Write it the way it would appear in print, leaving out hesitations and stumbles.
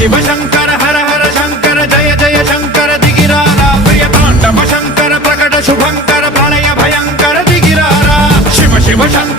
शिव शंकर हर हर शंकर जय जय शंकर दिगिरारा प्रिय तांडव शंकर प्रकट शुभंकर प्रलय भयंकर दिगिरारा शिव शिव शंकर